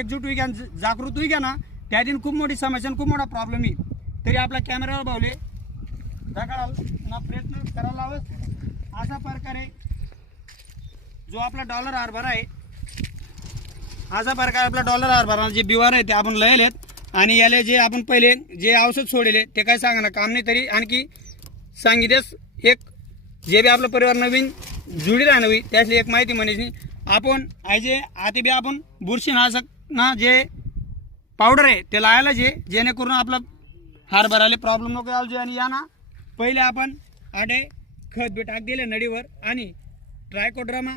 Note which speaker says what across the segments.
Speaker 1: एकजूट होई घ्या जागृत होई घ्या ना. त्या दिन खूप मोठी समस्या आणि खूप मोठा प्रॉब्लेम आहे तरी आपल्या कॅमेऱ्यावर भावले दगडाल ना प्रयत्न करायला हवं अशा प्रकारे जो आपला डॉलर हरभरा आहे अशा प्रकारे आपला डॉलर हरभरा जे बिवार आहे ते आपण लयलेत आणि याला जे आपण पहिले जे औषध सोडले ते काय सांगा ना काम नाही तरी आणखी सांगितलेस एक जे बी आपलं परिवार नवीन जुडी राहणवी नवी त्यातली एक माहिती म्हणायची आपण जे आधी बी आपण बुरशीनाशक ना जे पावडर आहे ते लावायला जे जेणेकरून आपला हरभराले प्रॉब्लेम नको यायला जे आणि या ना. पहिले आपण आडे खत बी टाक दिले नडीवर आणि ट्रायकोड्रामा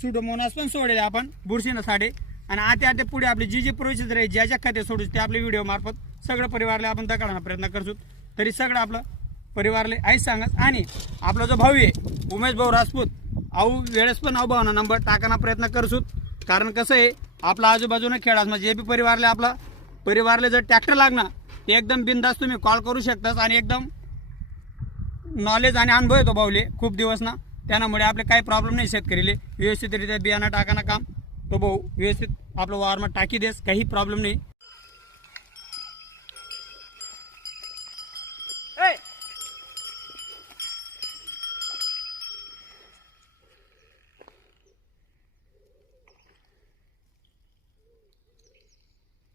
Speaker 1: सुडोमोनास पण सोडले आपण बुरशीनासाठी आणि आता आता पुढे आपली जी जी प्रोसेस आहे ज्या ज्या खाते सोडू ते आपले व्हिडिओ मार्फत सगळं परिवारला आपण दकाडण्याचा प्रयत्न करतो. तरी सगळं आपलं परिवारले आईच सांगत. आणि आपला जो भाऊ आहे उमेश भाऊ राजपूत आऊ वेळेस पण आऊ भावना नंबर टाकायला प्रयत्न करसूत कारण कसं आहे आपला आजूबाजूने खेळास म्हणजे जे बी परिवारले आपला परिवारले जर ट्रॅक्टर लागणार ते एकदम बिनधास्त तुम्ही कॉल करू शकतास आणि एकदम नॉलेज आणि अनुभव येतो भाऊले. खूप दिवस ना त्यामुळे आपले काही प्रॉब्लेम नाही शेतकरीले. व्यवस्थितरित्या बियाणं टाकाना काम. तो भाऊ व्यवस्थित आपलं वावरमा टाकी देस काही प्रॉब्लेम नाही.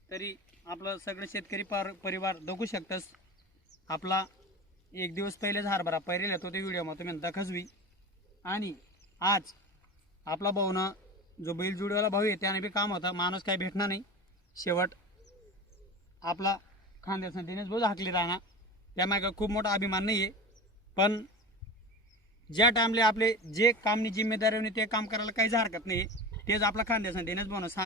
Speaker 1: तरी आपलं सगळं शेतकरी पर परिवार बघू शकतस आपला एक दिवस पहिलेच हरभरा पहिलेला येतो ते व्हिडिओमध्ये मग तुम्ही दखजवी आणि आज आपला भाऊनं जो बैल जुडवाला भाऊ आहे त्याने बी काम होतं माणूस काही भेटणार नाही. शेवट आपला खांद्याचा दिनेश भाऊ हाकली राहणार. त्यामागे खूप मोठा अभिमान नाही आहे पण ज्या टाईमले आपले जे कामनी जिम्मेदारी होती ते काम करायला काहीच हरकत नाही तेच आपला खांद्याचा दिनेश भाऊनं सांग